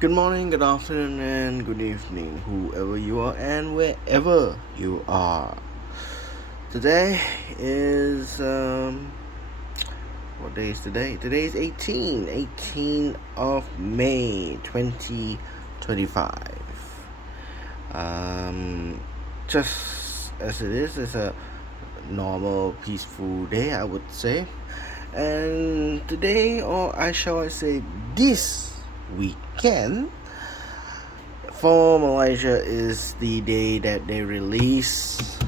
Good morning, good afternoon, and good evening, whoever you are and wherever you are. Today is what day is today? Today is 18 of May 2025. Just as it is, it's a normal, peaceful day, I would say. And today, or I say this weekend, for Malaysia is the day that they release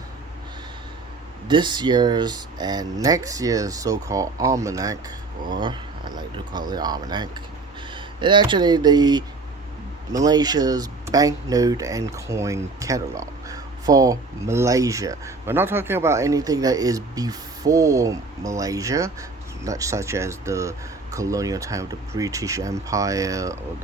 this year's and next year's so-called almanac, or I like to call it almanac. It's actually the Malaysia's banknote and coin catalog for Malaysia. We're not talking about anything that is before Malaysia, such as the colonial time of the British Empire or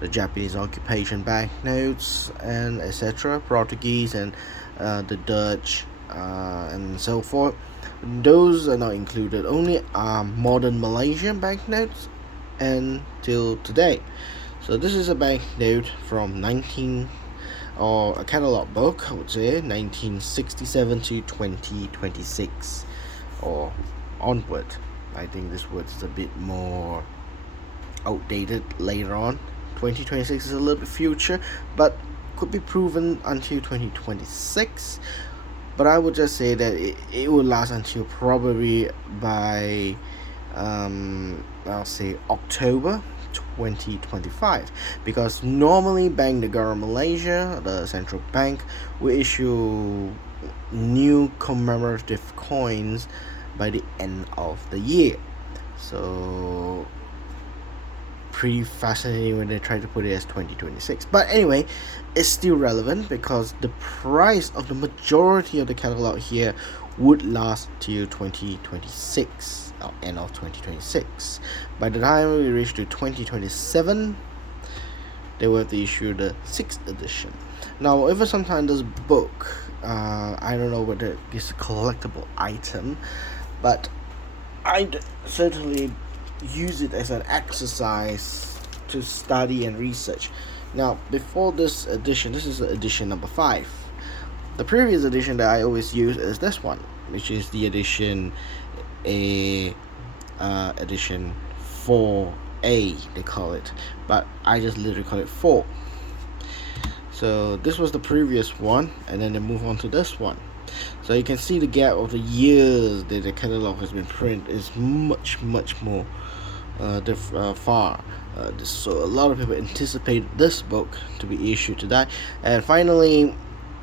the Japanese occupation banknotes and etc. Portuguese and the Dutch and so forth. Those are not included. Only modern Malaysian banknotes until today. So this is a banknote from or a catalog book, I would say, 1967 to 2026 or onward. I think this word is a bit more outdated later on. 2026 is a little bit future, but could be proven until 2026. But I would just say that it will last until probably by I'll say October 2025, because normally Bank Negara Malaysia, the central bank, will issue new commemorative coins by the end of the year. So pretty fascinating when they try to put it as 2026. But anyway, it's still relevant because the price of the majority of the catalog here would last till 2026 or end of 2026. By the time we reach to 2027, they will have to issue the 6th edition. Now, even sometimes this book, I don't know whether it's a collectible item, but I'd certainly use it as an exercise to study and research. Now, before this edition, this is edition number 5. The previous edition that I always use is this one, which is the edition edition 4A, they call it, but I just literally call it 4. So this was the previous one, and then they move on to this one. So you can see the gap of the years that the catalog has been printed is much more far. So a lot of people anticipate this book to be issued today, and finally,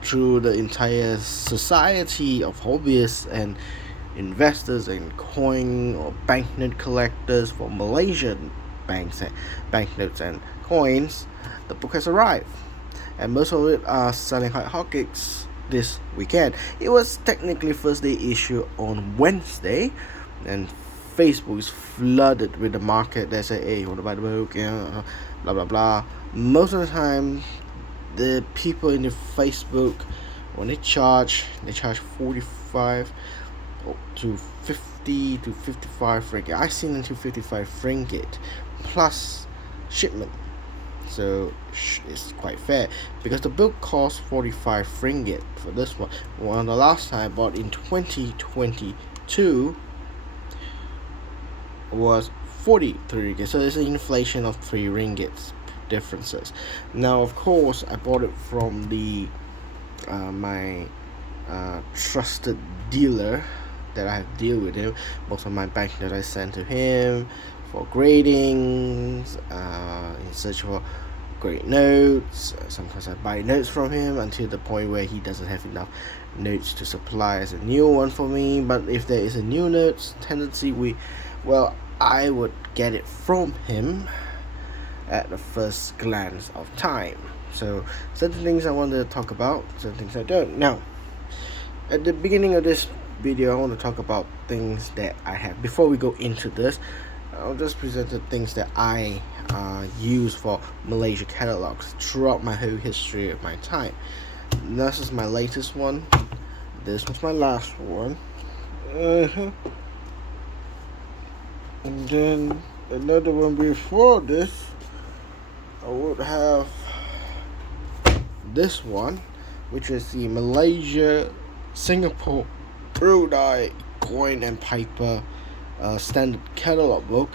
through the entire society of hobbyists and investors and coin or banknote collectors for Malaysian banknotes and coins, the book has arrived, and most of it are selling like hotcakes this weekend. It was technically first day issue on Wednesday, and Facebook is flooded with the market. They say, hey, you want to buy the book? Yeah, blah blah blah. Most of the time, the people in the Facebook, when they charge 45 to 50 to 55 ringgit. I've seen until 55 ringgit plus shipment. So it's quite fair, because the book costs 45 ringgit for this one. Well, the last time I bought in 2022 was 43 ringgit. So there's an inflation of 3 ringgits differences. Now, of course, I bought it from the my trusted dealer that I have deal with him. Most of my banknotes I sent to him for gradings, in search for great notes. Sometimes I buy notes from him until the point where he doesn't have enough notes to supply as a new one for me. But if there is a new notes tendency, I would get it from him at the first glance of time. So certain things I want to talk about, certain things I don't. Now, at the beginning of this video, I want to talk about things that I have. Before we go into this, I'll just present the things that I use for Malaysia catalogs throughout my whole history of my time. This is my latest one. This was my last one. And then another one before this. I would have this one, which is the Malaysia, Singapore, Brunei Coin and Paper standard catalog book,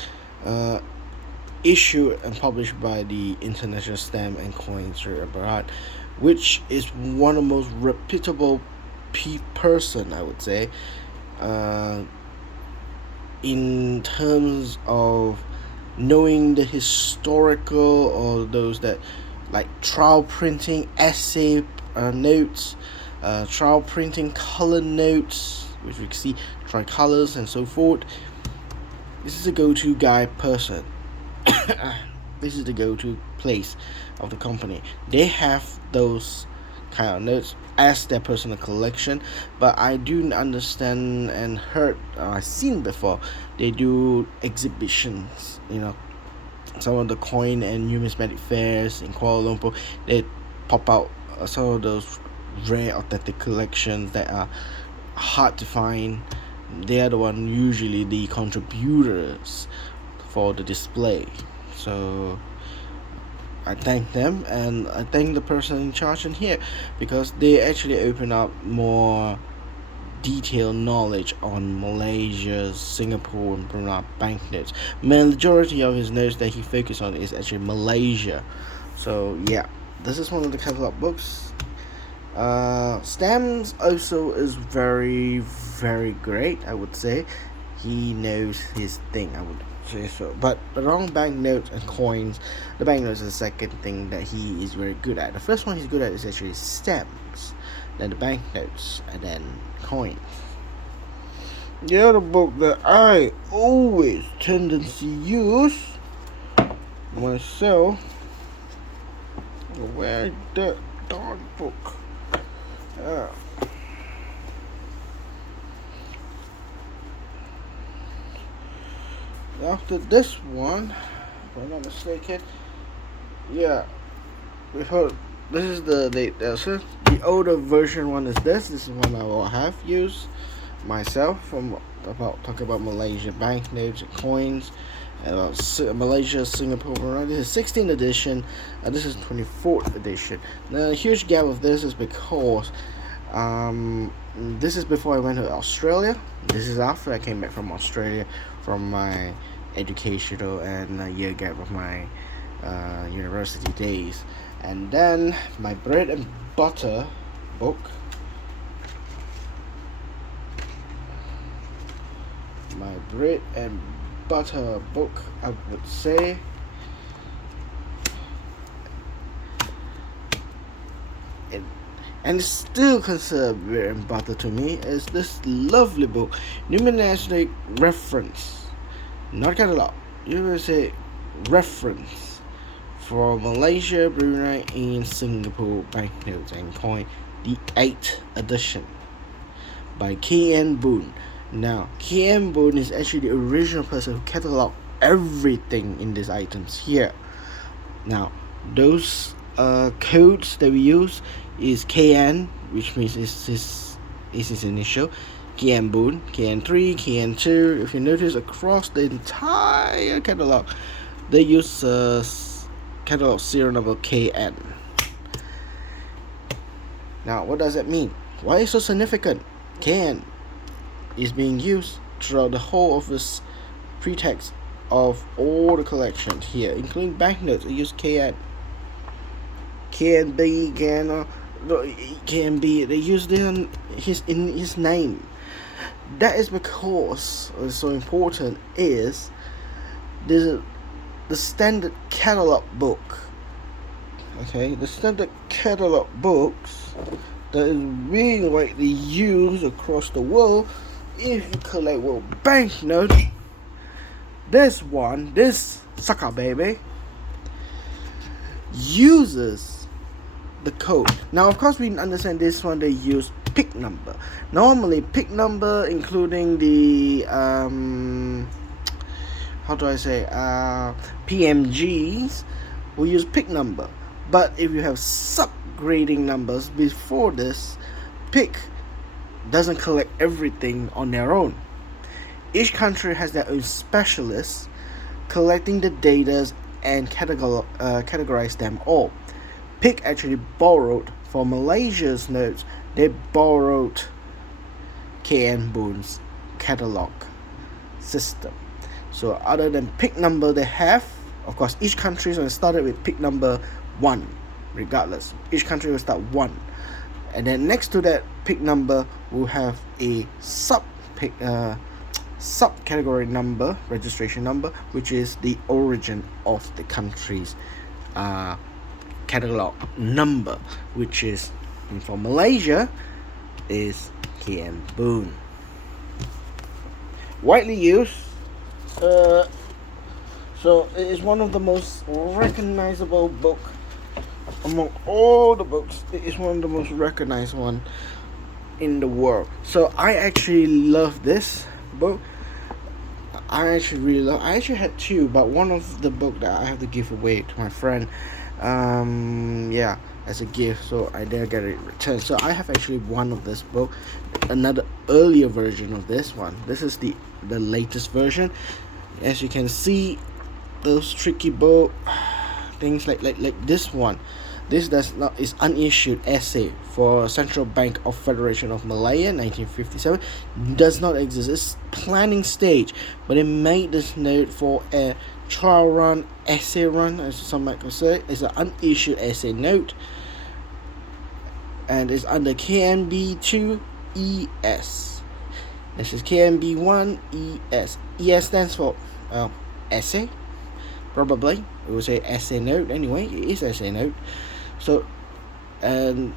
issued and published by the International Stamp and Coin Trade Abroad, which is one of the most reputable person, I would say, in terms of knowing the historical, or those that like trial printing essay notes, trial printing color notes, which we can see tricolors and so forth. This is a go-to guy person. This is the go-to place of the company. They have those kind of notes as their personal collection, but I do understand and heard, I've seen before, they do exhibitions, some of the coin and numismatic fairs in Kuala Lumpur. They pop out some of those rare authentic collections that are hard to find. They are the one usually the contributors for the display. So I thank them, and I thank the person in charge in here, because they actually open up more detailed knowledge on Malaysia, Singapore, and Brunei banknotes. Majority of his notes that he focused on is actually Malaysia. So yeah, this is one of the catalog books. Stamps also is very, very great, I would say. He knows his thing, I would say so. But around banknotes and coins, the banknotes is the second thing that he is very good at. The first one he's good at is actually stamps, then the banknotes, and then coins. The other book that I always tendency use myself, where's that darn book? After this one, if I'm not mistaken, this is the older version one is this. This is one I will have used myself talking about Malaysia banknotes and coins, about Malaysia, Singapore. This is 16th edition, and this is 24th edition. Now, a huge gap of this is because this is before I went to Australia. This is after I came back from Australia from my educational and year gap of my university days. And then my bread and butter book. My bread and butter book, I would say. And it's still considered bread and butter to me, is this lovely book, Numismatic Reference, not catalog. You will say reference for Malaysia, Brunei, and Singapore banknotes and coin, the 8th edition by K.N. Boon. Now, K.N. Boon is actually the original person who cataloged everything in these items here. Now, those codes that we use is KN, which means is his initial, KN Boon, KN3, KN2. If you notice across the entire catalog, they use catalog serial number KN. Now, what does that mean? Why is it so significant? KN is being used throughout the whole of this pretext of all the collections here, including banknotes. They use KN. KNB, KNB, they use this in his name. That is because it's so important is the standard catalog book. Okay, the standard catalog books that is being widely used across the world. If you collect world banknote, this sucker baby uses the code. Now, of course, we understand this one they use pick number. Normally, pick number including the PMGs, we use pick number. But if you have subgrading numbers before this, pick doesn't collect everything on their own. Each country has their own specialists collecting the data and categorize them all. Pick actually borrowed for Malaysia's notes. They borrowed KN Boon's catalog system. So other than pick number they have, of course, each country started with pick number 1, regardless. Each country will start 1. And then next to that pick number, we'll have a subcategory number, registration number, which is the origin of the country's catalog number, which is, for Malaysia, is KN Boon. Widely used, so it is one of the most recognizable book among all the books. It is one of the most recognized one in the world. So I actually love this book. I actually had 2, but one of the book that I have to give away to my friend, as a gift, so I dare get it returned. So I have actually one of this book, another earlier version of this one. This is the latest version. As you can see, those tricky book things like this one. This is unissued essay for Central Bank of Federation of Malaya 1957. Does not exist. It's planning stage, but they made this note for a trial run, essay run, as some might say. It's an unissued essay note, and it's under KNB2 ES. This is KNB1 ES. ES stands for essay. Probably it will say essay note. Anyway, it is essay note. So, and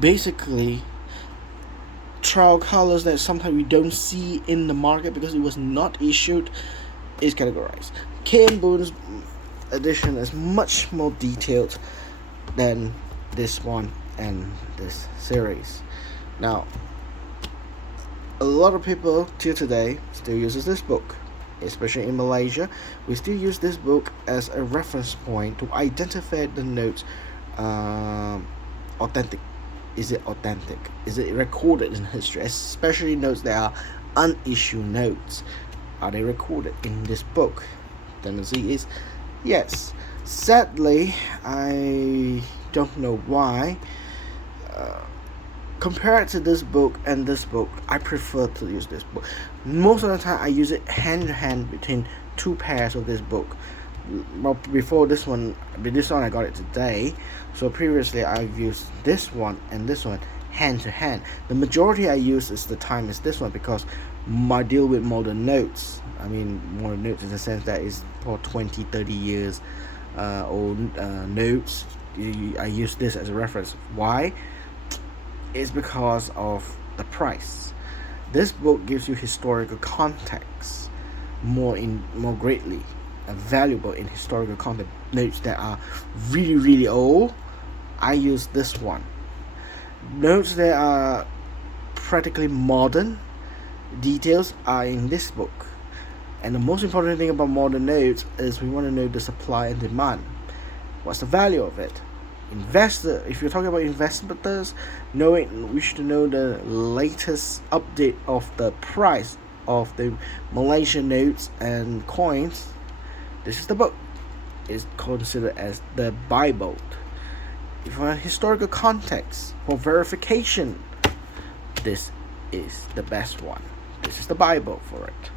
basically, trial colors that sometimes we don't see in the market because it was not issued is categorized. KN Boon's edition is much more detailed than this one and this series. Now, a lot of people till today still uses this book. Especially in Malaysia, we still use this book as a reference point to identify the notes authentic. Is it authentic? Is it recorded in history? Especially notes that are unissued notes. Are they recorded in this book? Tendency is yes. Sadly, I don't know why. Compared to this book and this book, I prefer to use this book. Most of the time, I use it hand in hand between 2 pairs of this book. Well, before this one I got it today. So previously, I've used this one and this one hand to hand. The majority I use is this one because I deal with modern notes. I mean, modern notes in the sense that it's for 20, 30 years old notes. I use this as a reference. Why? Is because of the price. This book gives you historical context more greatly valuable in historical context. Notes that are really, really old, I use this one. Notes that are practically modern, details are in this book. And the most important thing about modern notes is we want to know the supply and demand. What's the value of it? Investor, if you're talking about investors, we should know the latest update of the price of the Malaysian notes and coins. This is the book. It's considered as the Bible. If you want historical context for verification, this is the best one. This is the Bible for it.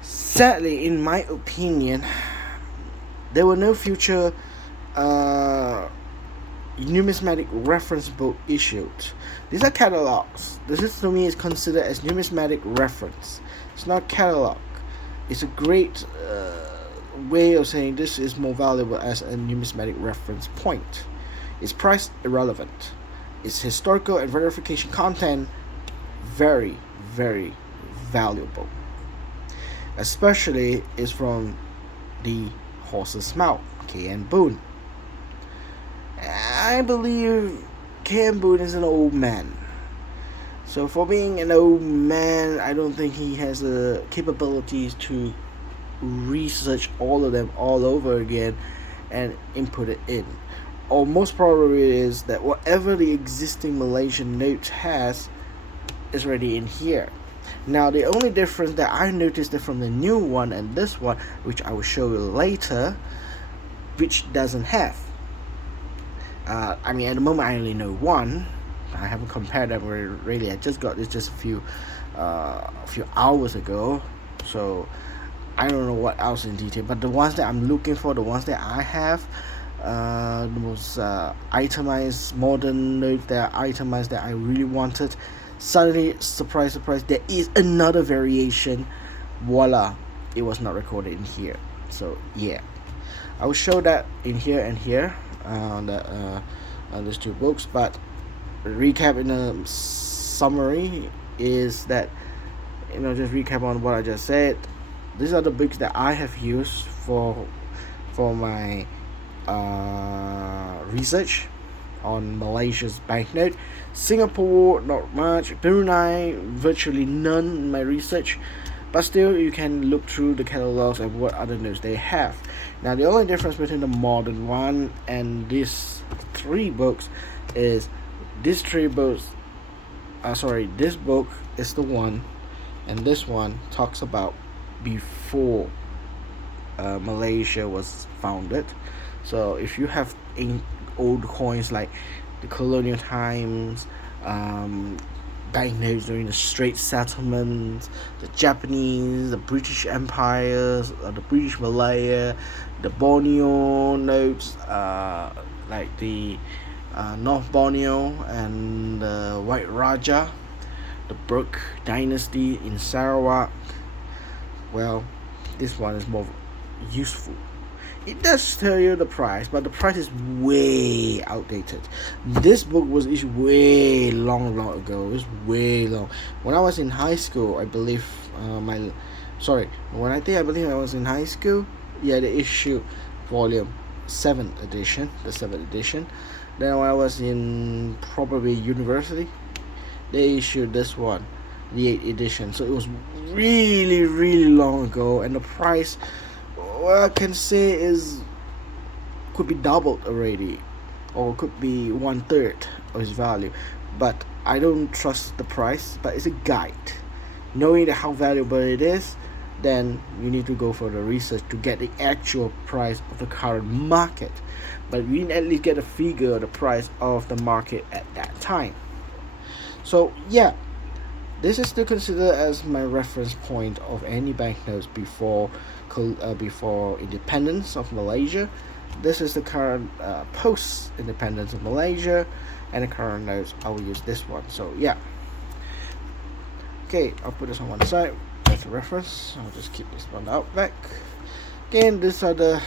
Sadly, in my opinion, there were no future numismatic reference book issued. These are catalogs. This is, to me, is considered as numismatic reference. It's not catalog. It's a great way of saying this is more valuable as a numismatic reference point. Its price irrelevant. Its historical and verification content very, very valuable. Especially is from the horse's mouth, KN Boon. I believe KN Boon is an old man. So for being an old man, I don't think he has the capabilities to research all of them all over again and input it in. Or most probably is that whatever the existing Malaysian notes has is already in here. Now the only difference that I noticed from the new one and this one, which I will show you later, which doesn't have. I mean, at the moment I only know one. I haven't compared them really. I just got this just a few hours ago, so I don't know what else in detail. But the ones that I'm looking for, the ones that I have, the most itemized modern note that are itemized that I really wanted. Suddenly, surprise, surprise, there is another variation. Voila, it was not recorded in here. So yeah, I will show that in here and here on these two books. But recap in a summary is that, just recap on what I just said. These are the books that I have used for my research on Malaysia's banknote. Singapore, not much. Brunei, virtually none in my research. But still, you can look through the catalogs and what other notes they have. Now, the only difference between the modern one and these three books is these three books. This book is the one, and this one talks about before Malaysia was founded. So if you have old coins like the colonial times, banknotes during the Straits settlements, the Japanese, the British empires, the British Malaya, the Borneo notes, like the North Borneo and the White Raja, the Brooke dynasty in Sarawak. Well, this one is more useful. It does tell you the price, but the price is way outdated. This book was issued way long ago. It was way long. When I was in high school, I believe I believe I was in high school, yeah, they issued volume 7th edition, the 7th edition. Then when I was in probably university, they issued this one, the 8th edition. So it was really, really long ago, and the price, what I can say is, could be doubled already, or could be 1/3 of its value. But I don't trust the price, but it's a guide. Knowing that how valuable it is, then you need to go for the research to get the actual price of the current market. But we at least get a figure of the price of the market at that time. So yeah, this is still considered as my reference point of any banknotes before independence of Malaysia. This is the current post independence of Malaysia, and the current notes I will use this one. So yeah, okay, I'll put this on one side as a reference. I'll just keep this one out back. Again, these are the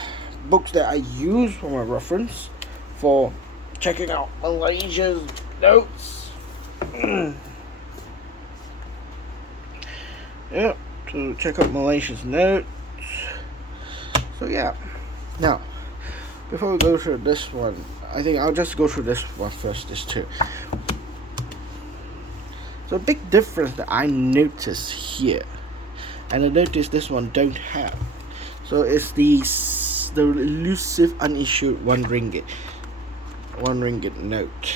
books that I use for my reference for checking out Malaysia's notes. Yeah, to check out Malaysia's notes. So yeah, now before we go through this one, I think I'll just go through this one first. This two. So a big difference that I notice here, and I notice this one don't have. So it's the elusive unissued one ringgit note.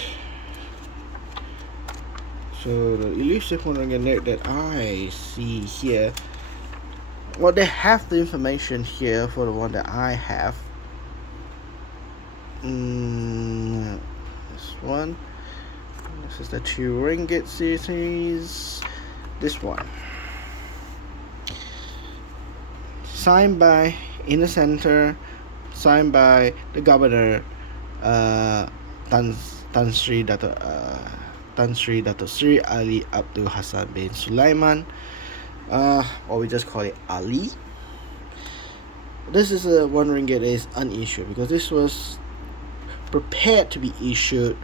So the elusive 1 ringgit note that I see here, well, they have the information here for the one that I have. This one. This is the 2 ringgit series. This one. Signed by, in the center, signed by the governor, Tan Sri Dato Sri Ali Abdul Hassan bin Sulaiman, or we just call it Ali. This is a 1 ringgit is unissued because this was prepared to be issued,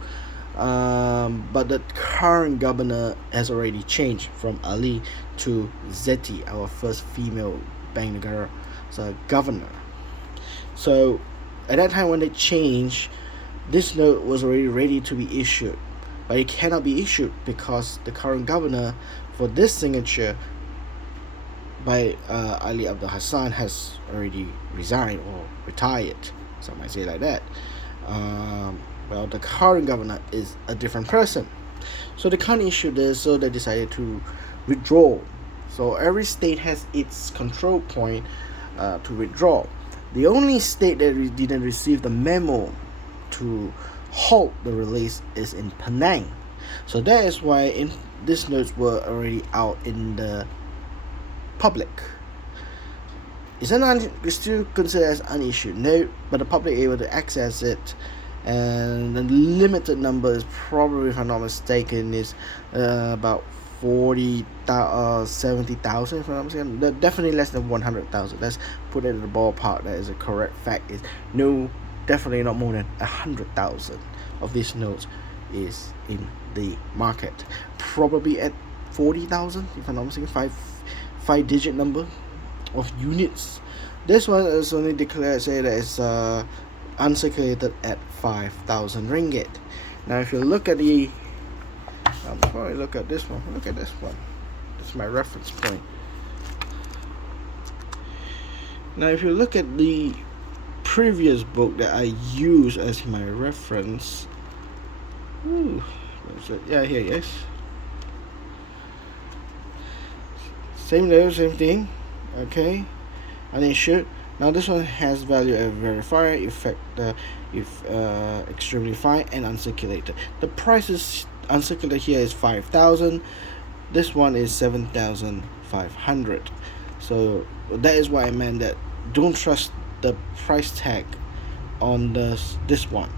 but the current governor has already changed from Ali to Zeti, our first female bank negara governor. So at that time when they changed, this note was already ready to be issued, but it cannot be issued because the current governor for this signature by Ali Abdul Hassan has already resigned or retired. Some might say like that. Well, the current governor is a different person, so they can't issue this. So they decided to withdrawal. So every state has its control point to withdraw. The only state that didn't receive the memo to halt the release is in Penang. So that is why these notes were already out in the public. It's still considered as unissued note, but the public able to access it, and the limited number is probably, if I'm not mistaken, is about 70,000, if I'm not mistaken. Definitely less than 100,000. Let's put it in the ballpark. That is a correct fact. Is no, definitely not more than 100,000 of these notes is in the market. Probably at 40,000, if I'm not mistaken, five digit number of units. This one is only declared, say that it's uncirculated at 5,000 ringgit. Now if you look at the before I look at this one, look at this one. This is my reference point. Now if you look at the previous book that I use as my reference, yeah, here, yes, same level, same thing. Okay, and it should. Now this one has value as verifier, extremely fine and uncirculated. The price is uncirculated here is 5,000. This one is 7,500. So that is why I meant that don't trust the price tag on this one.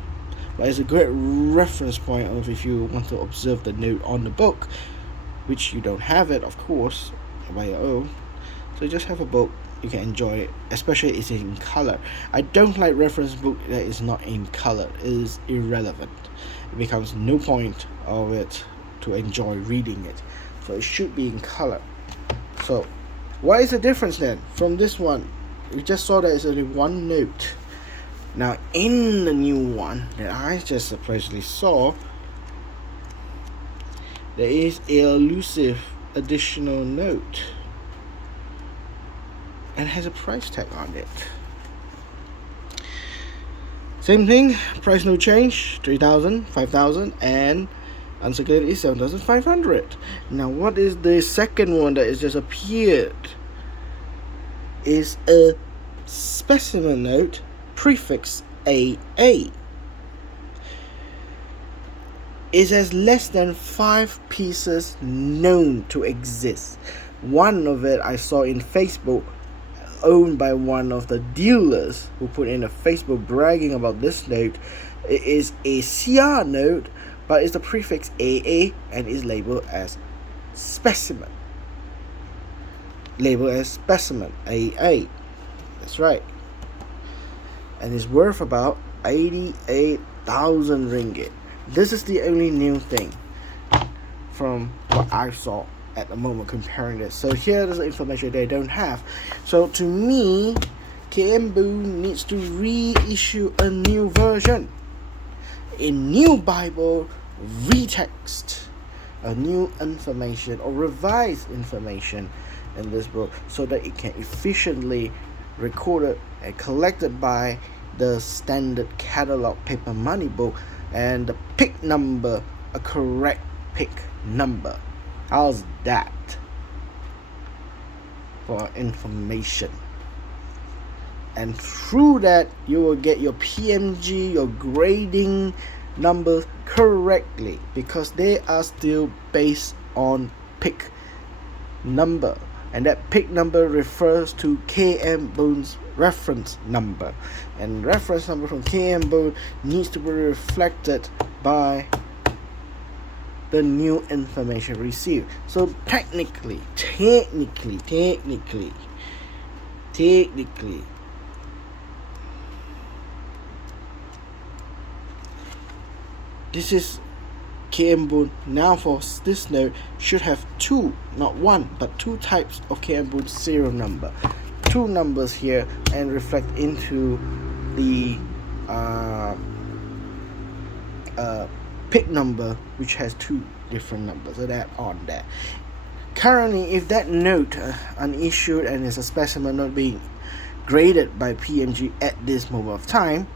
But it's a great reference point of if you want to observe the note on the book, which you don't have it, of course, by your own. So you just have a book, you can enjoy it, especially it's in color. I don't like reference book that is not in color. It is irrelevant. It becomes no point of it to enjoy reading it. So it should be in color. So what is the difference then from this one? We just saw that it's only one note. Now in the new one that I just surprisingly saw, there is a elusive additional note and has a price tag on it. Same thing, price no change, 3,000, 5,000, and uncirculated is 7,500. Now what is the second one that has just appeared? Is a specimen note, prefix AA. It has less than 5 pieces known to exist. One of it I saw in Facebook, owned by one of the dealers who put in a Facebook bragging about this note. It is a CR note, but it's the prefix AA and is labeled as specimen. Labeled as specimen AA. That's right. And it's worth about 88,000 ringgit. This is the only new thing from what I saw at the moment comparing this. So here is the information they don't have. So to me, KM Boon needs to reissue a new version, a new Bible retext, a new information or revised information in this book, so that it can efficiently recorded and collected by the standard catalog paper money book, and the pick number a correct pick number. How's that for information? And through that you will get your PMG, your grading numbers correctly, because they are still based on pick number, and that pick number refers to KM Boon's reference number, and reference number from KM Boon needs to be reflected by the new information received. So technically this is KM Boon. Now for this note should have two, not one, but two types of KM Boon serial number. Two numbers here, and reflect into the pick number, which has two different numbers. So that on there. Currently, if that note unissued and is a specimen note being graded by PMG at this moment of time,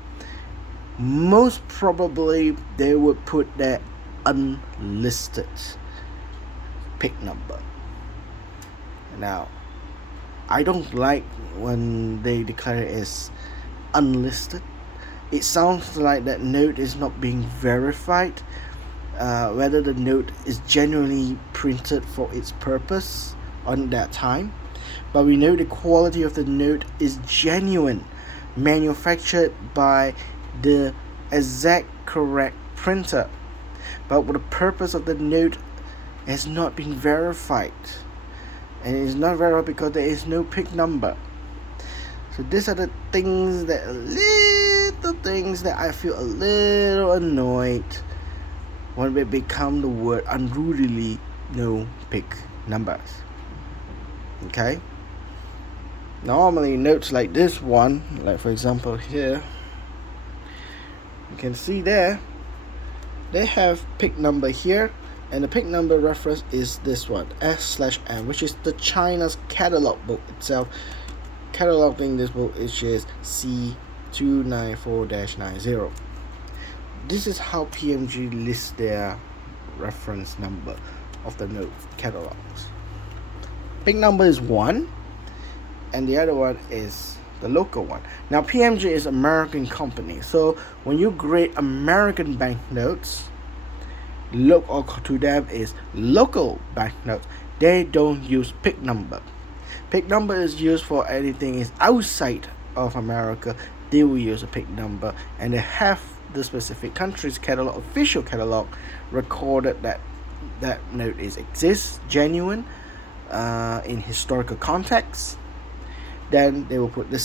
most probably they would put that unlisted pick number. Now, I don't like when they declare it as unlisted. It sounds like that note is not being verified, whether the note is genuinely printed for its purpose on that time. But we know the quality of the note is genuine, manufactured by the exact correct printer. But the purpose of the note has not been verified. And it is not verified because there is no PIC number. So these are the little things that I feel a little annoyed when we become the word unruly no PIC numbers. Okay? Normally notes like this one, like for example here, you can see there, they have PIC number here, and the PIC number reference is this one, S/M, which is the China's catalog book itself. Cataloging this book, which is C294-90. This is how PMG lists their reference number of the note catalogs. PIC number is 1, and the other one is the local one. Now PMG is American company, so when you grade American banknotes, local to them is local banknotes. They don't use PIC number. PIC number is used for anything is outside of America. They will use a PIC number, and they have the specific country's catalog, official catalog, recorded that that note exists, genuine, in historical context. Then they will put the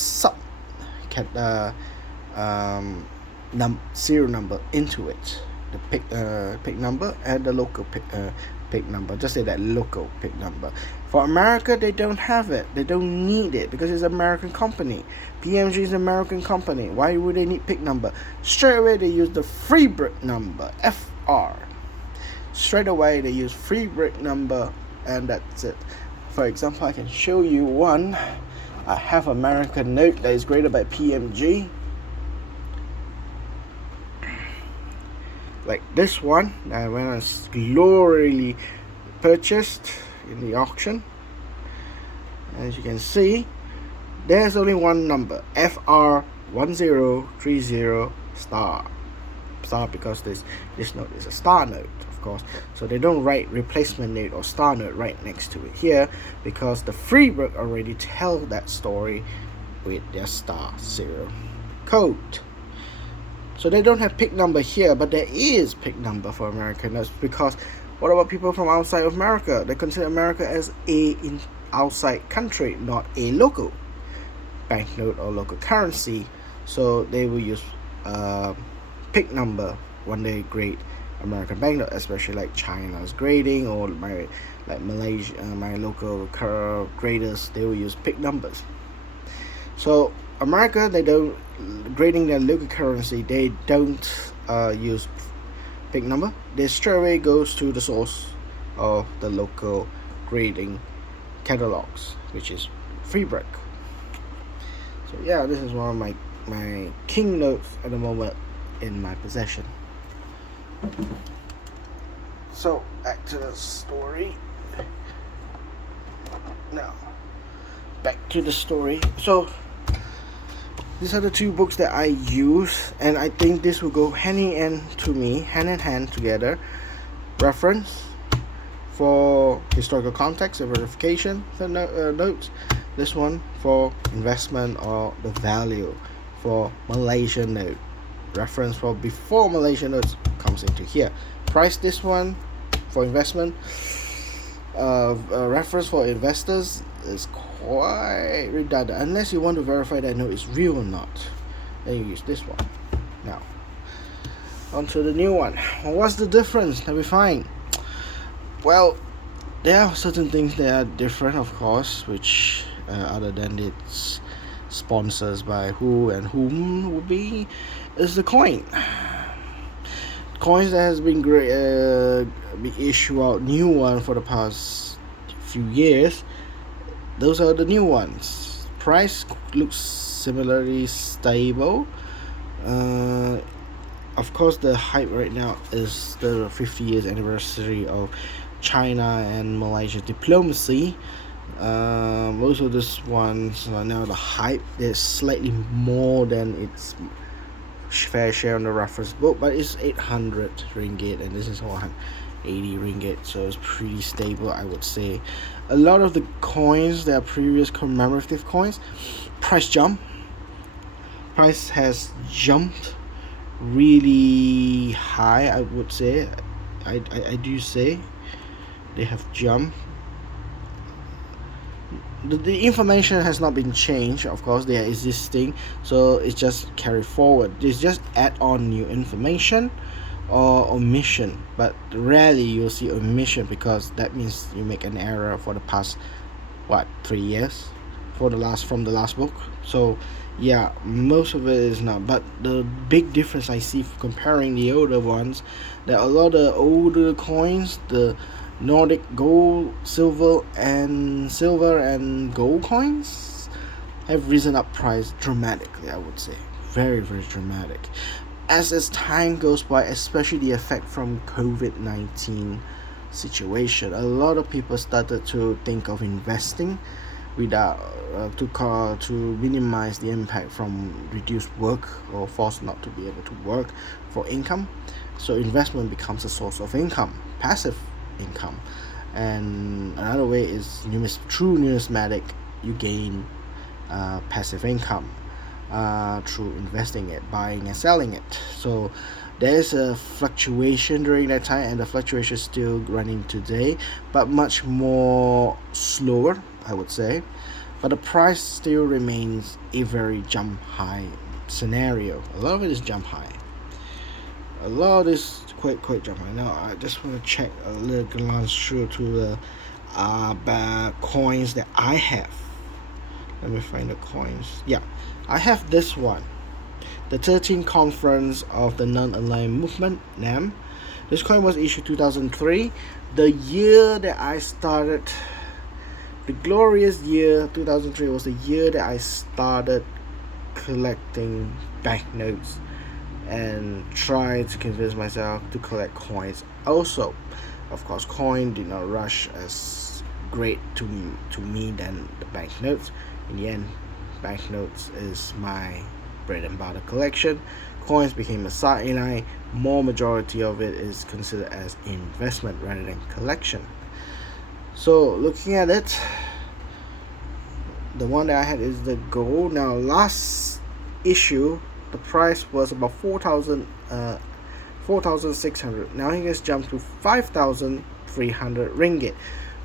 serial number into it, the PIC number and the local PIC number. Just say that local PIC number. For America, they don't have it. They don't need it because it's an American company. PMG is an American company. Why would they need PIC number? Straight away, they use the free brick number, FR. Straight away, they use free brick number, and that's it. For example, I can show you one. I have American note that is graded by PMG. Like this one, that when I gloriously purchased in the auction. As you can see, there's only one number, FR1030 star because this note is a star note, of course. So they don't write replacement note or star note right next to it here, because the free book already tell that story with their star serial code. So they don't have PIC number here, but there is PIC number for American notes, because what about people from outside of America? They consider America as a outside country, not a local banknote or local currency. So they will use PIC number when they grade American banknote, especially like China's grading, or like Malaysia, my local graders, they will use PIC numbers. So America, they don't grading their local currency. They don't use PIC number. They straight away goes to the source of the local grading catalogs, which is free brick. So yeah, this is one of my king notes at the moment in my possession. So back to the story. Now back to the story. So these are the two books that I use, and I think this will go hand in hand together. Reference for historical context and verification for notes. This one for investment or the value for Malaysian note. Reference for before Malaysian notes comes into here. Price this one for investment. Reference for investors is quite redundant unless you want to verify that note is real or not. Then you use this one. Now, onto the new one. What's the difference? Let me find. Well, there are certain things that are different, of course, which other than its sponsors by who and whom would be is the coin. Coins that has been issued out new one for the past few years. Those are the new ones. Price looks similarly stable. Of course, the hype right now is the 50 years anniversary of China and Malaysia diplomacy. Most of these ones are now the hype. There's slightly more than its fair share on the reference book, but it's 800 ringgit and this is 180 ringgit, so it's pretty stable, I would say. A lot of the coins that are previous commemorative coins, price has jumped really high, I would say. I do say they have jumped. The information has not been changed, of course they are existing, so it's just carry forward. It's just add on new information or omission, but rarely you'll see omission because that means you make an error for the past 3 years from the last book. So yeah, most of it is not, but the big difference I see comparing the older ones, that a lot of older coins, the Nordic gold, silver and gold coins have risen up price dramatically, I would say. Very, very dramatic. As time goes by, especially the effect from COVID-19 situation, a lot of people started to think of investing without to minimize the impact from reduced work or forced not to be able to work for income. So investment becomes a source of income, passive income. And another way is through numismatic you gain passive income through investing it, buying and selling it. So there's a fluctuation during that time, and the fluctuation is still running today, but much more slower, I would say. But the price still remains a very jump high scenario. A lot of it is jump high. A lot of this quite jump high. Now I just want to check a little glance through to the coins that I have. Let me find the coins. Yeah, I have this one, the 13th Conference of the Non-Aligned Movement, NAM. This coin was issued 2003, the year that I started. The glorious year 2003 was the year that I started collecting banknotes and tried to convince myself to collect coins. Also, of course, coin did not rush as great to me than the banknotes. In the end, banknotes is my bread and butter collection. Coins became a sideline. More majority of it is considered as investment rather than collection. So looking at it, the one that I had is the gold. Now last issue the price was about 4,600. Now it has jumped to 5,300 ringgit,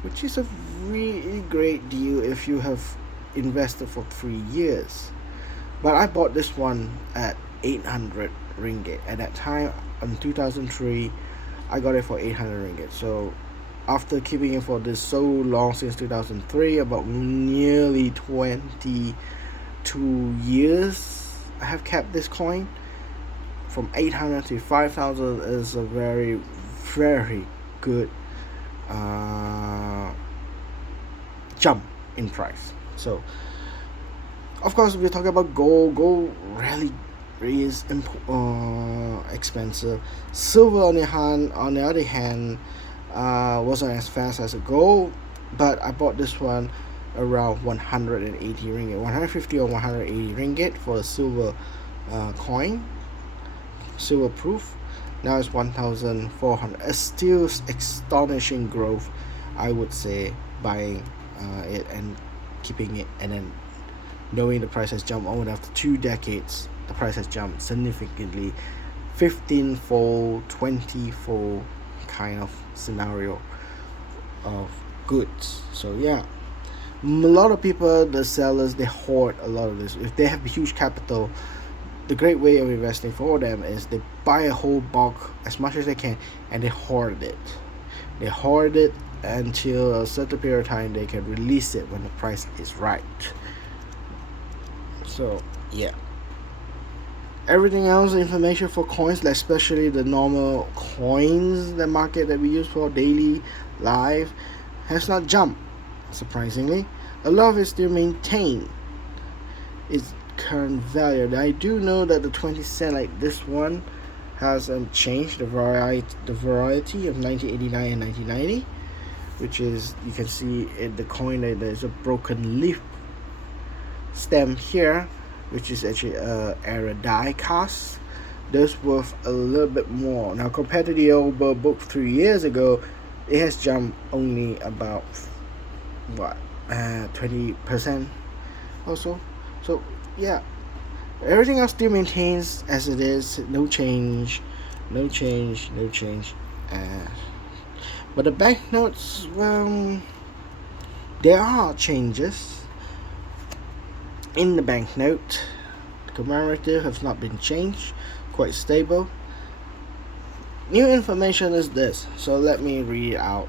which is a really great deal if you have invested for 3 years. But I bought this one at 800 ringgit. At that time in 2003 I got it for 800 ringgit. So after keeping it for this so long, since 2003, about nearly 22 years I have kept this coin. From 800 to 5,000 is a very, very good jump in price. So of course we're talking about gold. Gold really is expensive. Silver on the other hand wasn't as fast as a gold, but I bought this one around 180 ringgit, 150 or 180 ringgit for a silver coin, silver proof. Now it's 1,400. A still astonishing growth, I would say, buying it and keeping it, and then knowing the price has jumped over after 2 decades. The price has jumped significantly, 15-fold, 20-fold kind of scenario of goods. So yeah, a lot of people, the sellers, they hoard a lot of this. If they have huge capital, the great way of investing for them is they buy a whole bulk as much as they can and they hoard it. They hoard it until a certain period of time they can release it when the price is right. So yeah, everything else information for coins, especially the normal coins, the market that we use for daily life, has not jumped. Surprisingly, a lot of it still maintained its current value. I do know that the 20 cent like this one hasn't changed the variety of 1989 and 1990, which is, you can see in the coin that there's a broken leaf stem here, which is actually a error die cast. This worth a little bit more. Now compared to the old book 3 years ago, it has jumped only about what 20% also. So yeah, everything else still maintains as it is, no change. But the banknotes, well, there are changes in the banknote. The commemorative has not been changed, quite stable. New information is this, so let me read out.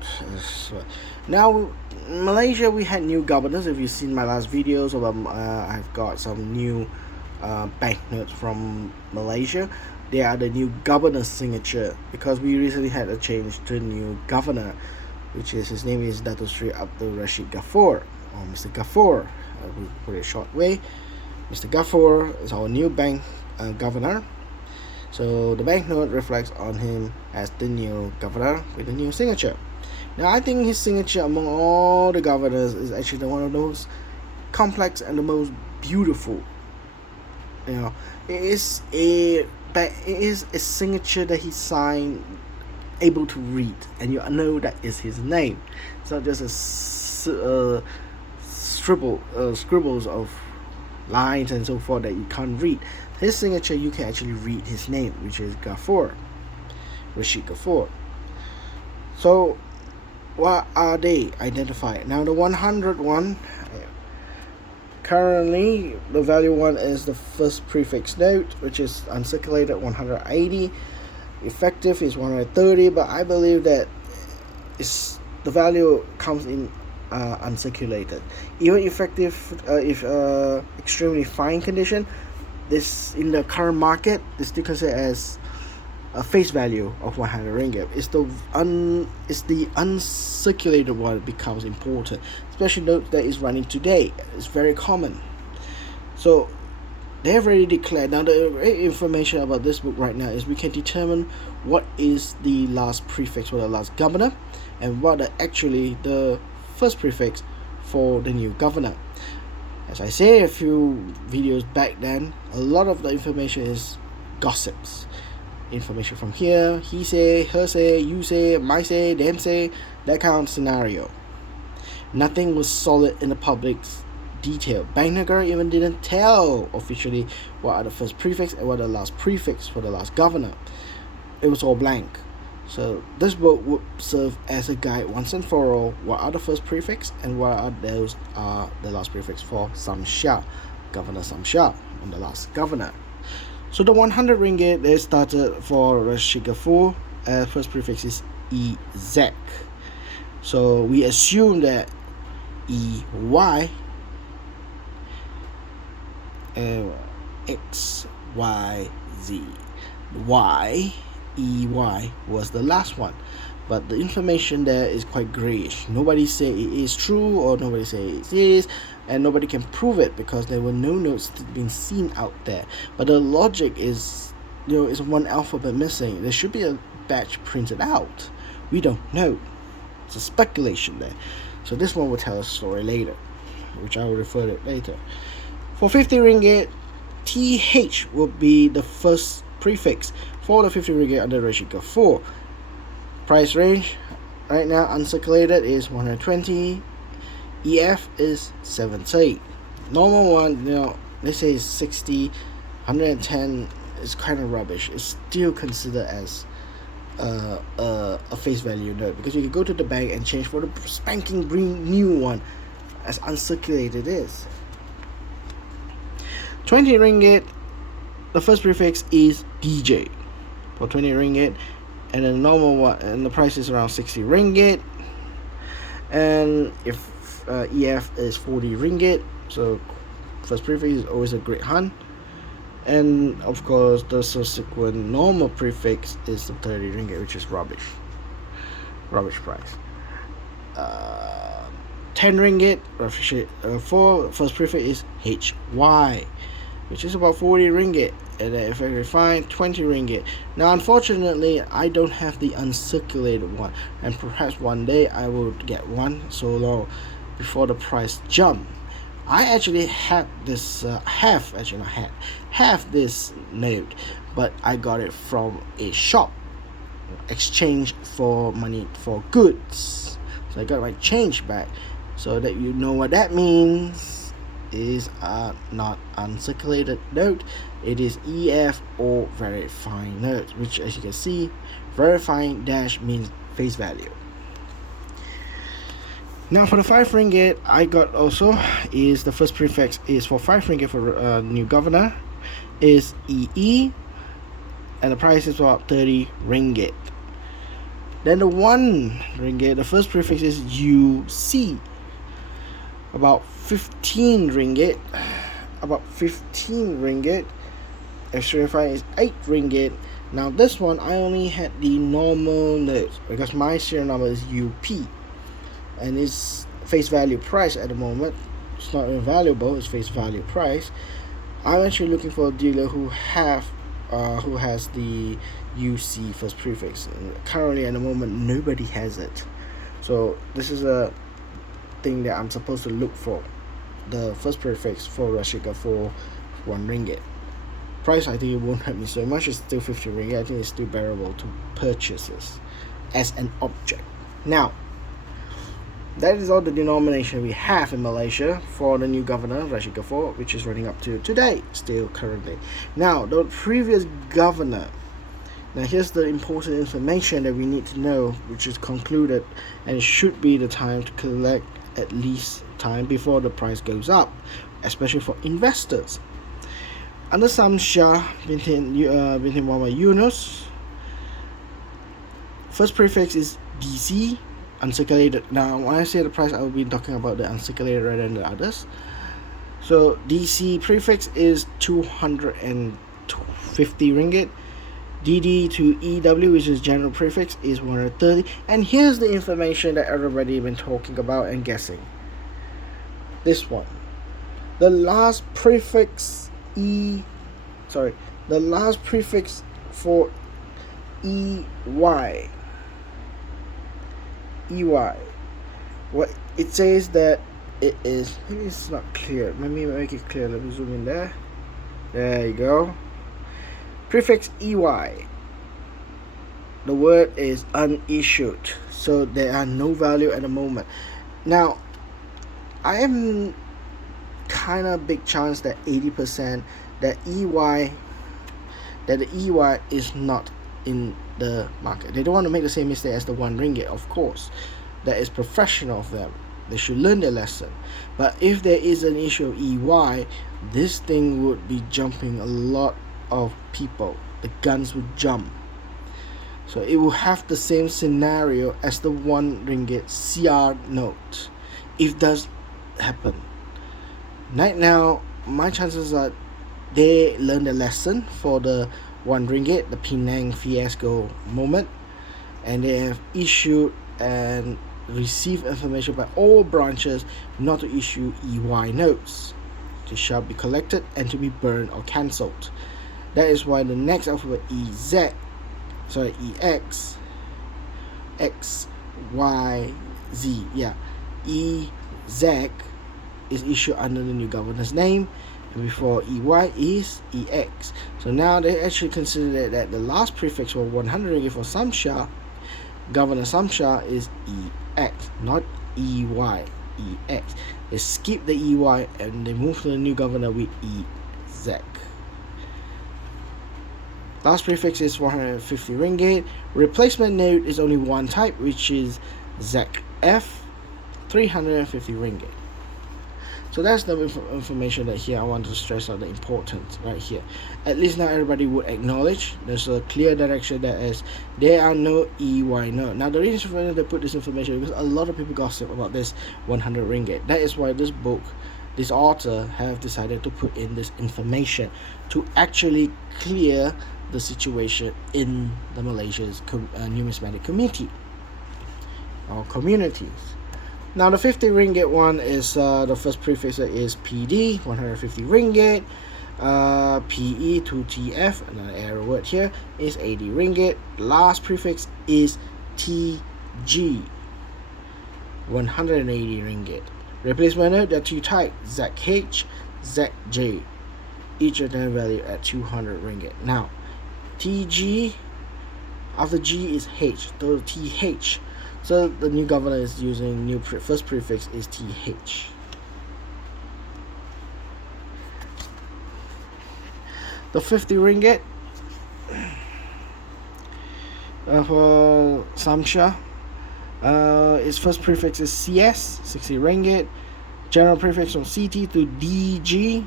Now, in Malaysia, we had new governors. If you've seen my last videos about, I've got some new banknotes from Malaysia. They are the new governor's signature, because we recently had a change to a new governor, which is, his name is Dato Sri Abdul Rashid Ghaffur, or Mr. Ghaffur. We put it a short way. Mr. Ghaffur is our new bank governor. So the banknote reflects on him as the new governor with a new signature. Now I think his signature among all the governors is actually one of the most complex and the most beautiful. You know, it is a signature that he signed, able to read, and you know that is his name. It's not just a scribbles of lines and so forth that you can't read. His signature, you can actually read his name, which is Ghaffur, Rashid Ghaffur. So what are they identified? Now the 100 one, currently the value 1 is the first prefix note, which is uncirculated 180. Effective is 130, but I believe that the value comes in uncirculated. Even effective, if extremely fine condition, this in the current market is still considered as a face value of 100 ringgit. It's the uncirculated one that becomes important, especially note that is running today. It's very common. So they have already declared. Now the information about this book right now is we can determine what is the last prefix for the last governor, and what are actually the first prefix for the new governor. As I say a few videos back then, a lot of the information is gossips. Information from here, he say, her say, you say, my say, them say, that kind of scenario. Nothing was solid in the public's detail. Bank Negara even didn't tell officially what are the first prefix and what are the last prefix for the last governor. It was all blank. So this book would serve as a guide once and for all. What are the first prefix and what are those are the last prefix for Samsha, Governor Samsha, and the last governor. So the 100 ringgit they started for Rashid Ghaffur. First prefix is EZ. So we assume that EY, X, Y, Z, Y, EY was the last one, but the information there is quite grayish. Nobody say it is true or nobody say it is, and nobody can prove it because there were no notes being seen out there. But the logic is, is one alphabet missing. There should be a batch printed out. We don't know. It's a speculation there. So this one will tell a story later, which I will refer to later. For 50 ringgit, TH will be the first prefix for the 50 ringgit under Rashid Ghaffur. Price range right now uncirculated is 120. EF is 70. Normal one, they say is 60. 110 is kind of rubbish. It's still considered as a face value note, because you can go to the bank and change for the spanking green new one, as uncirculated is. 20 ringgit, the first prefix is DJ for 20 ringgit, and the normal one, and the price is around 60 ringgit. And if EF is 40 ringgit, so first prefix is always a great hunt. And of course the subsequent normal prefix is the 30 ringgit, which is rubbish price. 10 ringgit for first prefix is HY, which is about 40 ringgit, and then if I refine 20 ringgit. Now unfortunately I don't have the uncirculated one, and perhaps one day I will get one, so long before the price jump. I actually had this have this note, but I got it from a shop, exchange for money for goods. So I got my change back. So that you know what that means, is not uncirculated note. It is EF or verifying note, which as you can see, verifying dash means face value. Now for the 5 ringgit I got also, is the first prefix is for 5 ringgit for new governor is EE, and the price is about 30 ringgit. Then the 1 ringgit, the first prefix is UC, about 15 ringgit. Extra fine is 8 ringgit. Now this one I only had the normal notes because my serial number is UP, and its face value price at the moment, it's not invaluable, it's face value price. I'm actually looking for a dealer who has the UC first prefix. Currently at the moment nobody has it, so this is a thing that I'm supposed to look for, the first prefix for Rashika for 1 ringgit. Price, I think it won't hurt me so much, it's still 50 ringgit. I think it's still bearable to purchase this as an object. Now that is all the denomination we have in Malaysia for the new governor Rashika 4, which is running up to today, still currently. Now the previous governor, now here's the important information that we need to know, which is concluded and should be the time to collect at least time before the price goes up, especially for investors. Under Sam Shah binti Muhammad Yunus, first prefix is DC, uncirculated. Now when I say the price, I will be talking about the uncirculated rather than the others. So DC prefix is 250 ringgit. DD to EW, which is general prefix, is 130. And here's the information that everybody been talking about and guessing. This one, the last prefix the last prefix for EY. What it says that it is, maybe it's not clear, let me make it clear, let me zoom in there you go. Prefix EY, the word is unissued, so there are no value at the moment. Now I am kind of big chance that 80% that the EY is not in the market. They don't want to make the same mistake as the 1 ringgit, of course. That is professional of them, they should learn their lesson. But if there is an issue of EY, this thing would be jumping a lot of people, the guns would jump. So it will have the same scenario as the 1 ringgit CR note, if does happen. Right now my chances are they learn the lesson for the 1 ringgit, the Penang fiasco moment, and they have issued and received information by all branches not to issue EY notes. They shall be collected and to be burned or cancelled. That is why the next alphabet EX, X, Y, Z, EZ is issued under the new governor's name, and before EY is EX. So now they actually consider that the last prefix for 100 ringgit for Samsha, Governor Samsha, is EX, not EY, EX. They skip the EY and they move to the new governor with EZ. Last prefix is 150 ringgit. Replacement note is only one type, which is ZF, 350 ringgit. So that's the information that here I want to stress out the importance right here. At least now everybody would acknowledge there's a clear direction that is there are no EY note. Now the reason for they put this information because a lot of people gossip about this 100 ringgit. That is why this book, this author have decided to put in this information to actually clear the situation in the Malaysia's numismatic community or communities. Now the 50 ringgit one is the first prefix is PD, 150 ringgit. PE to TF, another error word here, is 80 ringgit. Last prefix is TG, 180 ringgit. Replacement note that you type ZH, ZJ, each of them value at 200 ringgit. Now, TG, after G is H, so TH. So the new governor is using new first prefix is TH. The 50 ringgit for Samsha, its first prefix is CS, 60 ringgit. General prefix from CT to DG,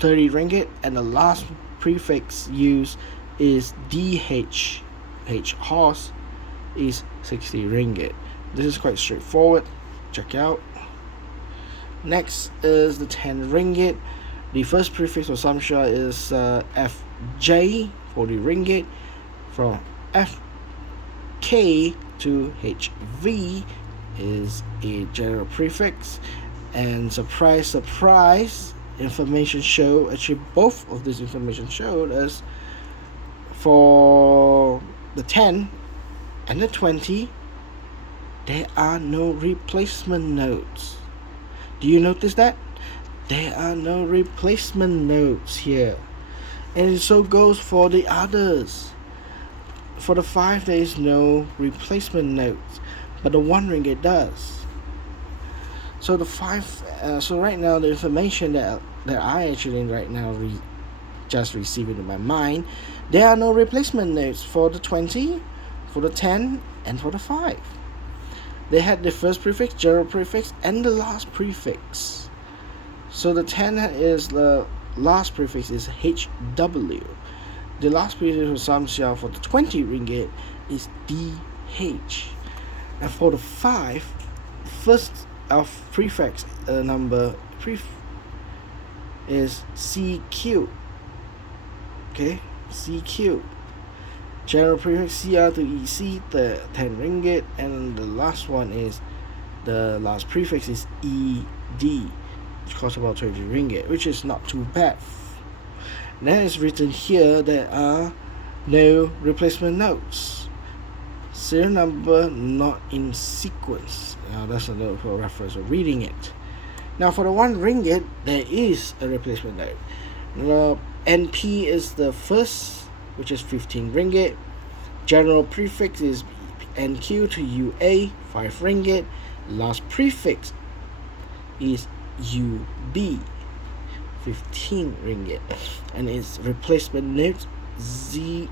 30 ringgit, and the last prefix used is DH, H horse, is 60 ringgit. This is quite straightforward. Check out. Next is the 10 ringgit. The first prefix for Samsha is FJ, 40 ringgit. From FK to HV is a general prefix. And surprise, information show, actually both of this information showed us for the 10 and the 20, there are no replacement notes. Do you notice that? There are no replacement notes here. And so goes for the others. For the 5, there is no replacement notes, but the 1 ringgit does. So the 5, so right now the information that I actually right now just received into my mind, there are no replacement notes for the 20, for the 10, and for the 5. They had the first prefix, general prefix, and the last prefix. So the 10 is the last prefix is HW. The last prefix for Samsha for the 20 ringgit is DH. And for the 5, first of prefix number is CQ. Okay, CQ. General prefix CR to EC, the 10 ringgit, and the last one is the last prefix is ED, which costs about 20 ringgit, which is not too bad. Then it's written here there are no replacement notes. Serial number not in sequence. Now that's another reference of reading it. Now for the 1 ringgit, there is a replacement note. The NP is the first, which is 15 ringgit. General prefix is NQ to UA, 5 ringgit. Last prefix is UB, 15 ringgit. And its replacement note ZF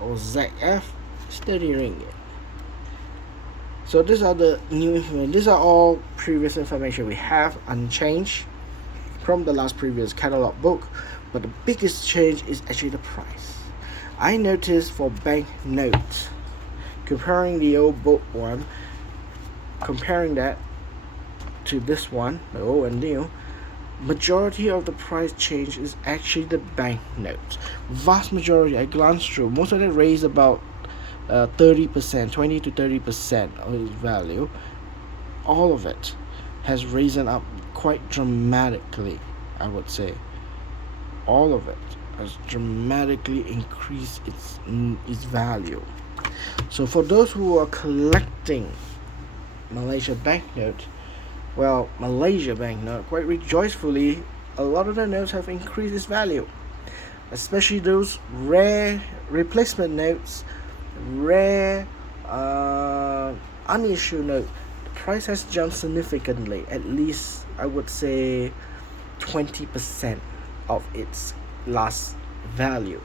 or ZF is 30 ringgit. So these are the new information. These are all previous information we have unchanged from the last previous catalog book, but the biggest change is actually the price. I noticed for Banknote, comparing the old book one, comparing that to this one, the old and new, majority of the price change is actually the Banknote. Vast majority, I glanced through, most of it raised about 30%, 20 to 30% of its value. All of it has risen up quite dramatically, I would say. All of it has dramatically increased its value. So for those who are collecting Malaysia banknote, well, Malaysia banknote, quite rejoicefully, a lot of the notes have increased its value, especially those rare replacement notes, rare unissued note. The price has jumped significantly, at least I would say 20% of its last value.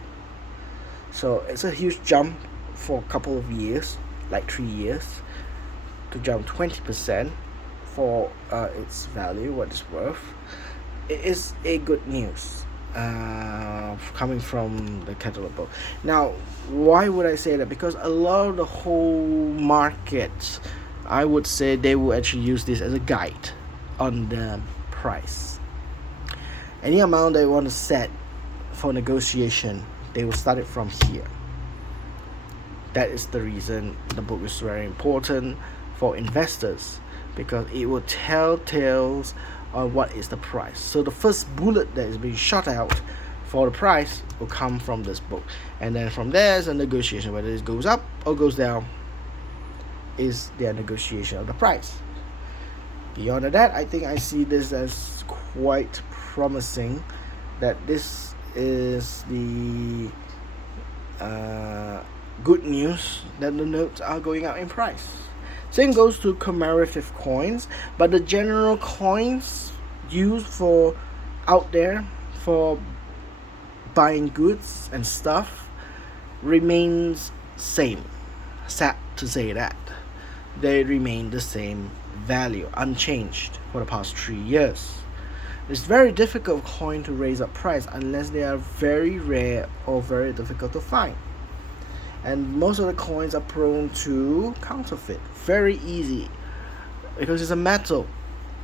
So it's a huge jump for a couple of years, like 3 years, to jump 20% for its value, what it's worth. It is a good news coming from the catalog book. Now, why would I say that? Because a lot of the whole market, I would say they will actually use this as a guide on the price. Any amount they want to set for negotiation, they will start it from here. That is the reason the book is very important for investors, because it will tell tales on what is the price. So the first bullet that is being shot out for the price will come from this book, and then from there is a negotiation. Whether it goes up or goes down is their negotiation of the price. Beyond that, I think I see this as quite promising, that this is the good news that the notes are going up in price. Same goes to commemorative coins, but the general coins used for out there for buying goods and stuff remains same. Sad to say that. They remain the same value, unchanged for the past 3 years. It's very difficult for coin to raise up price unless they are very rare or very difficult to find. And most of the coins are prone to counterfeit. Very easy, because it's a metal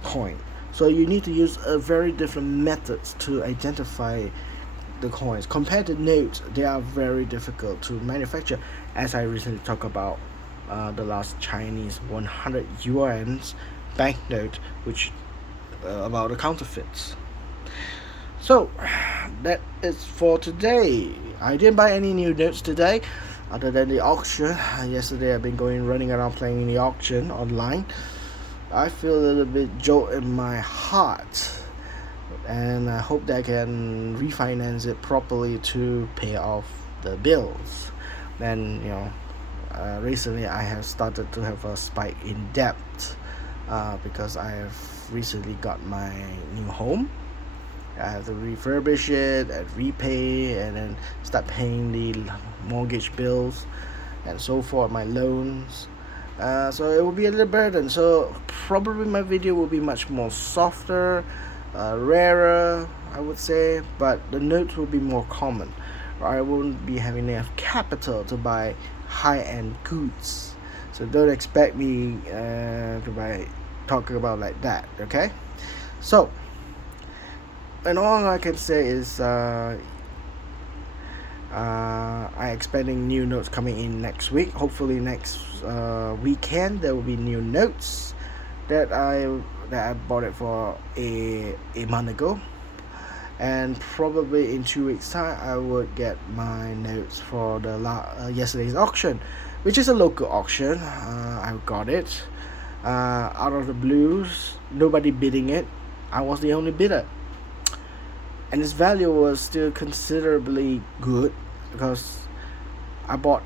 coin. So you need to use a very different methods to identify the coins. Compared to notes, they are very difficult to manufacture, as I recently talked about the last Chinese 100 yuan banknote, which about the counterfeits. So that is for today. I didn't buy any new notes today, other than the auction. Yesterday I've been running around playing in the auction online. I feel a little bit jolt in my heart, and I hope that I can refinance it properly to pay off the bills. Then recently I have started to have a spike in debt because I have recently got my new home. I have to refurbish it and repay, and then start paying the mortgage bills and so forth, my loans. So it will be a little burden. So probably my video will be much more softer, rarer, I would say, but the notes will be more common. I won't be having enough capital to buy high-end goods. So don't expect me to talking about like that, okay? So, and all I can say is I expecting new notes coming in next week. Hopefully next weekend there will be new notes that I bought it for a month ago, and probably in 2 weeks time I would get my notes for the yesterday's auction, which is a local auction. I got it out of the blues, nobody bidding it. I was the only bidder, and its value was still considerably good because I got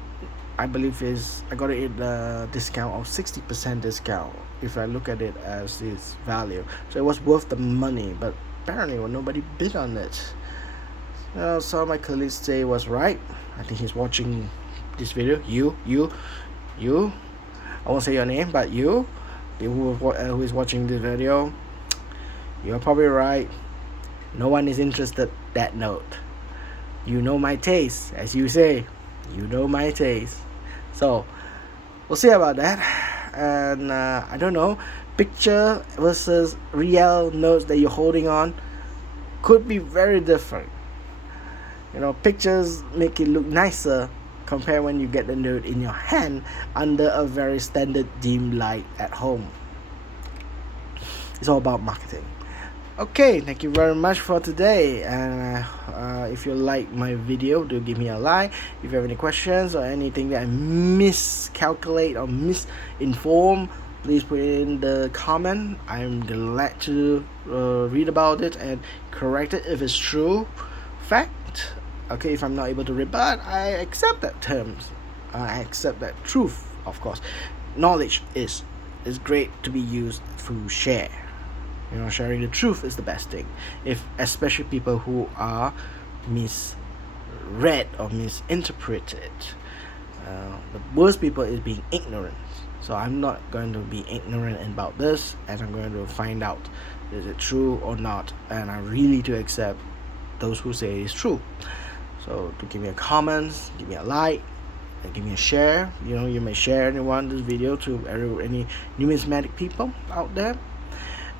it in a discount of 60% discount if I look at it as its value. So it was worth the money, but apparently nobody bid on it. Some of my colleagues say it was right. I think he's watching this video. You I won't say your name, but you who is watching this video, you're probably right. No one is interested that note. You know my taste, as you say. You know my taste. So we'll see about that. And I don't know, picture versus real notes that you're holding on could be very different. Pictures make it look nicer compared when you get the note in your hand under a very standard dim light at home. It's all about marketing. Okay, thank you very much for today, and if you like my video, do give me a like. If you have any questions or anything that I miscalculate or misinform, please put it in the comment. I'm glad to read about it and correct it if it's true fact. Okay, if I'm not able to rebut, I accept that terms. I accept that truth, of course. Knowledge is great to be used to share. Sharing the truth is the best thing. Especially people who are misread or misinterpreted. The worst people is being ignorant. So I'm not going to be ignorant about this, and I'm going to find out is it true or not. And I really do accept those who say it's true. So to give me a comment, give me a like, and give me a share. You may share this video to any numismatic people out there.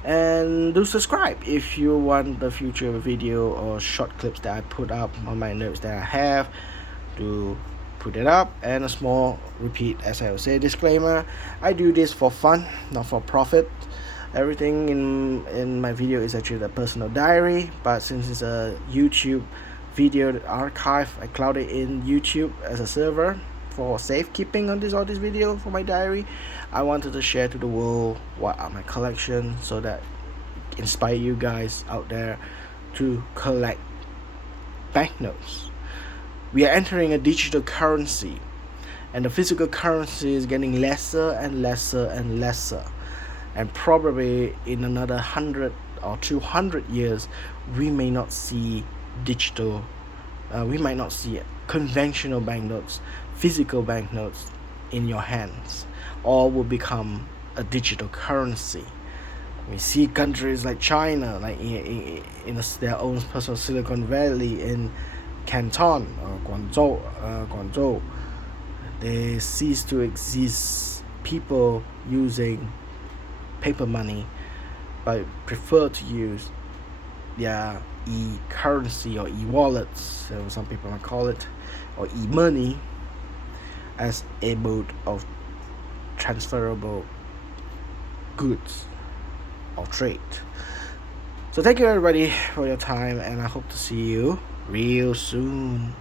And do subscribe if you want the future video or short clips that I put up on my notes that I have. To put it up. And a small repeat, as I would say, disclaimer: I do this for fun, not for profit. Everything in my video is actually the personal diary, but since it's a YouTube video archive, I cloud it in YouTube as a server for safekeeping on all this video for my diary. I wanted to share to the world what are my collection, so that inspire you guys out there to collect banknotes. We are entering a digital currency, and the physical currency is getting lesser and lesser and lesser, and probably in another 100 or 200 years we may not see digital we might not see conventional banknotes, physical banknotes in your hands. All will become a digital currency. We see countries like China, like in their own personal Silicon Valley, in Canton or Guangzhou, they cease to exist. People using paper money, but prefer to use their e-currency or e-wallets, so some people might call it, or e-money, as a mode of transferable goods or trade. So thank you everybody for your time, and I hope to see you real soon.